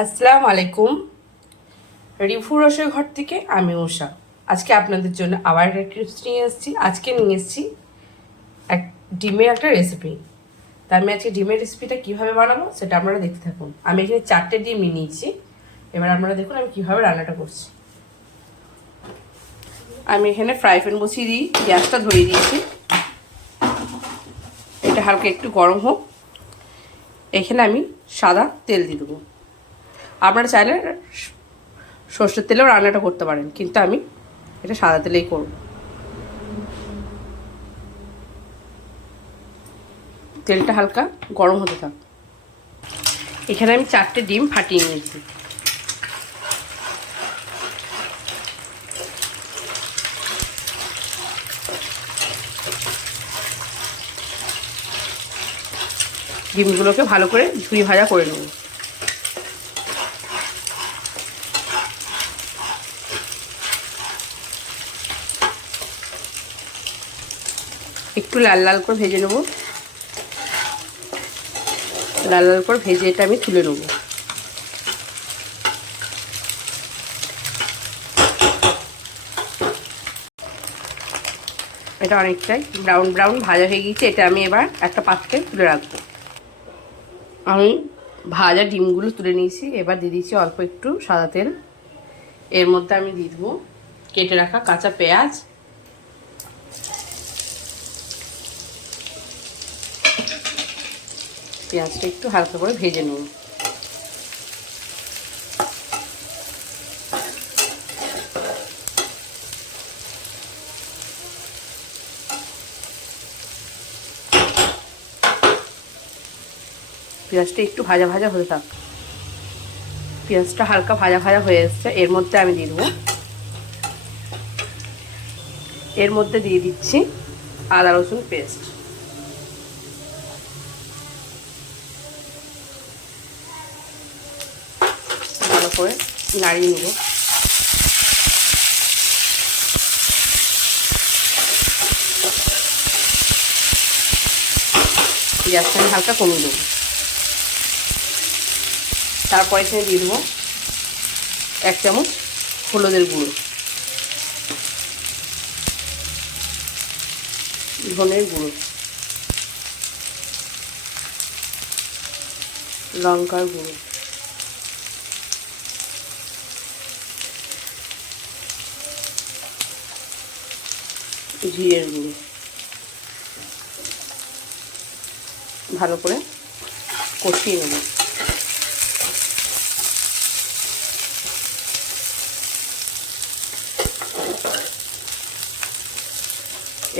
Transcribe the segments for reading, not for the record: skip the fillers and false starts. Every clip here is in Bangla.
আসসালামু আলাইকুম। রিভু রসের ঘর থেকে আমি উষা। আজকে আপনাদের জন্য আবার একটা টিপস নিয়ে এসেছি। আজকে নিয়ে এসেছি এক ডিমের একটা রেসিপি। তা আমি আজকে ডিমের রেসিপিটা কীভাবে বানাবো সেটা আপনারা দেখতে থাকুন। আমি এখানে 4টে ডিম নিয়ে নিয়েছি। এবার আপনারা দেখুন আমি কীভাবে রান্নাটা করছি। আমি এখানে ফ্রাই প্যান বসিয়ে দিই, গ্যাসটা ধরিয়ে দিয়েছি। এটা হালকা একটু গরম হোক। এখানে আমি সাদা তেল দিয়ে দেবো। আপনারা চাইলে সর্ষের তেলেও রান্নাটা করতে পারেন, কিন্তু আমি এটা সাদা তেলেই করব। তেলটা হালকা গরম হতে থাক। এখানে আমি 4টে ডিম ফাটিয়ে নিয়েছি। ডিমগুলোকে ভালো করে ঝুরি ভাজা করে নেব। একটু লাল লাল করে ভেজে নেব। লাল লাল করে ভেজে এটা আমি তুলে নেব। এটা অনেকটাই ব্রাউন ব্রাউন ভাজা হয়ে গিয়েছে। এটা আমি এবার একটা পাত্রে তুলে রাখবো। আমি ভাজা ডিমগুলো তুলে নিয়েছি। এবার দিয়ে দিয়েছি অল্প একটু সাদা তেল। এর মধ্যে আমি দিয়ে দেবো কেটে রাখা কাঁচা পেঁয়াজ, পেঁয়াজটা একটু হালকা করে ভেজে নেব। পেঁয়াজটা একটু ভাজা ভাজা হতে থাক। পেঁয়াজটা হালকা ভাজা ভাজা হয়ে এসছে। এর মধ্যে আমি দিয়ে দেবো, এর মধ্যে দিয়ে দিচ্ছি আদা রসুন পেস্ট। ভালো করে নাড়িয়ে নেব। গ্যাসটা আমি হালকা কমিয়ে দেবো। তারপরে এখানে দিয়ে দেবো 1 চামচ হলুদের গুঁড়ো, ধনের গুঁড়ো, লঙ্কার গুঁড়ো, জিরের গুঁড়ো। ভালো করে কষিয়ে নেব।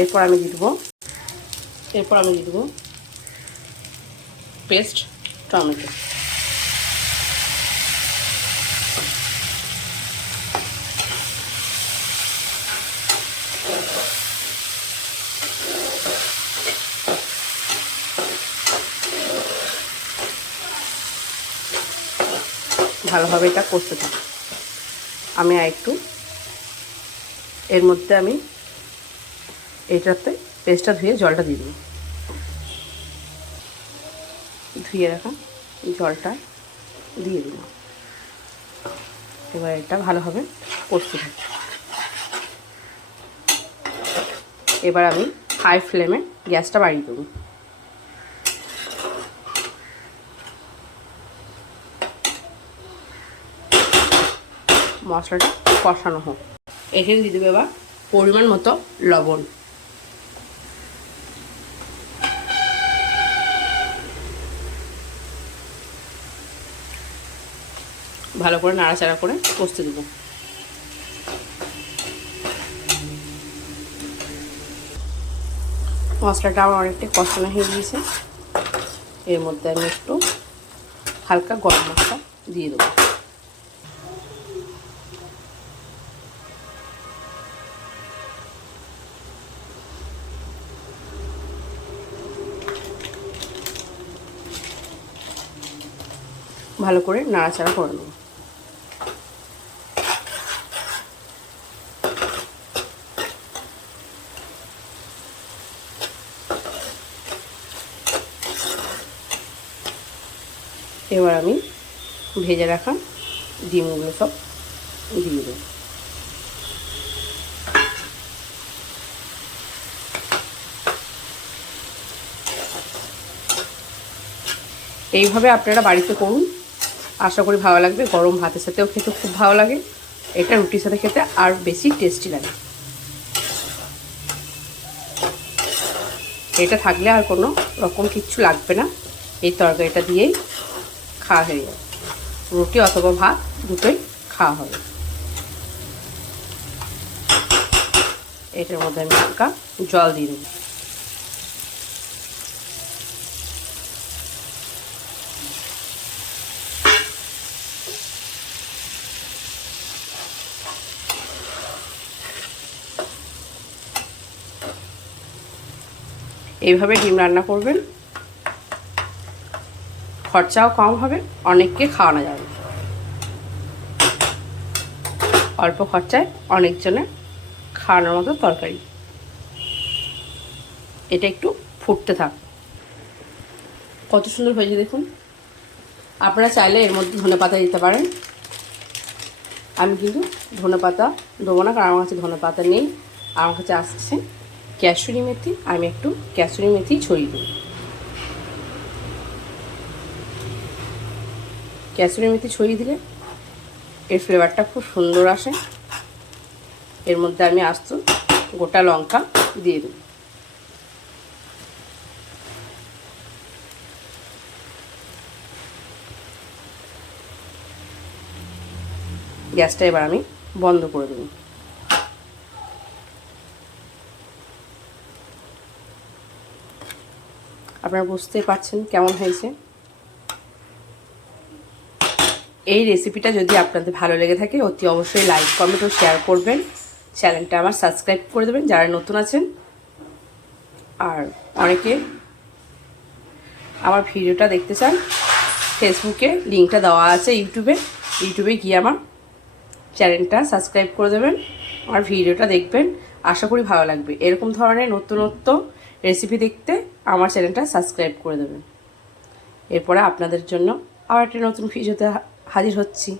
এরপর আমি দিয়ে দেবো পেস্ট টমেটো। ভালোভাবে এটা কষতে থাকি। আমি একটু এর মধ্যে আমি এটাতে পেস্টটা ধুয়ে জলটা দিয়ে দেবো। ধুয়ে রাখা জলটা দিয়ে দেবো। এবার এটা ভালোভাবে কষতে থাকি। এবার আমি হাই ফ্লেমে গ্যাসটা বাড়িয়ে দেবো। মশলাটা কষানো হোক। এখানে দিয়ে দেবো এবার পরিমাণ মতো লবণ। ভালো করে নাড়াচাড়া করে কষতে দেবো। মশলাটা আমার অনেকটাই কষানো হয়ে গিয়েছে। এর মধ্যে আমি একটু হালকা গরম মশলা দিয়ে দেবো। ভালো করে নাড়াচাড়া করে নেব। এবার আমি ভেজে রাখা ডিমগুলো সব দিয়ে দেব। এইভাবে আপনারা বাড়িতে করুন, আশা করি ভালো লাগবে। গরম ভাতের সাথেও খেতে খুব ভালো লাগে, এটা রুটির সাথে খেতে আর বেশি টেস্টি লাগে। এটা থাকলে আর কোনো রকম কিচ্ছু লাগবে না, এই তরকারিটা দিয়েই খাওয়া হয়ে যাবে। রুটি অথবা ভাত দুটোই খাওয়া হবে। এটার মধ্যে আমি হালকা জল দিয়ে দেবো। এইভাবে ডিম রান্না করবেন, খরচাও কম হবে, অনেককে খাওয়ানো যাবে। অল্প খরচায় অনেকজনের খাওয়ানোর মতো তরকারি। এটা একটু ফুটতে থাক। কত সুন্দর হয়েছে দেখুন। আপনারা চাইলে এর মধ্যে ধনেপাতা দিতে পারেন, আমি কিন্তু ধনেপাতা দেবো না, কারণ আমার কাছে ধনেপাতা নেই। আমার কাছে আসছে ক্যাসুরি মেথি, আমি একটু ক্যাসুরি মেথি ছড়িয়ে দিই। ক্যাসুরি মেথি ছড়িয়ে দিলে এর ফ্লেভারটা খুব সুন্দর আসে। এর মধ্যে আমি আস্ত গোটা লঙ্কা দিয়ে দিই। গ্যাসটা এবার আমি বন্ধ করে দেব। আপনারা বুঝতেই পারছেন কেমন হয়েছে। এই রেসিপিটা যদি আপনাদের ভালো লেগে থাকে অতি অবশ্যই লাইক, কমেন্ট ও শেয়ার করবেন। চ্যানেলটা আমার সাবস্ক্রাইব করে দেবেন যারা নতুন আছেন। আর অনেকে আমার ভিডিওটা দেখতে চান, ফেসবুকে লিঙ্কটা দেওয়া আছে, ইউটিউবে গিয়ে আমার চ্যানেলটা সাবস্ক্রাইব করে দেবেন, আমার ভিডিওটা দেখবেন। আশা করি ভালো লাগবে। এরকম ধরনের নতুনত্ব রেসিপি দেখতে আমার চ্যানেলটা সাবস্ক্রাইব করে দেবেন। এরপরে আপনাদের জন্য আবার একটা নতুন ভিডিওতে হাজির হচ্ছি।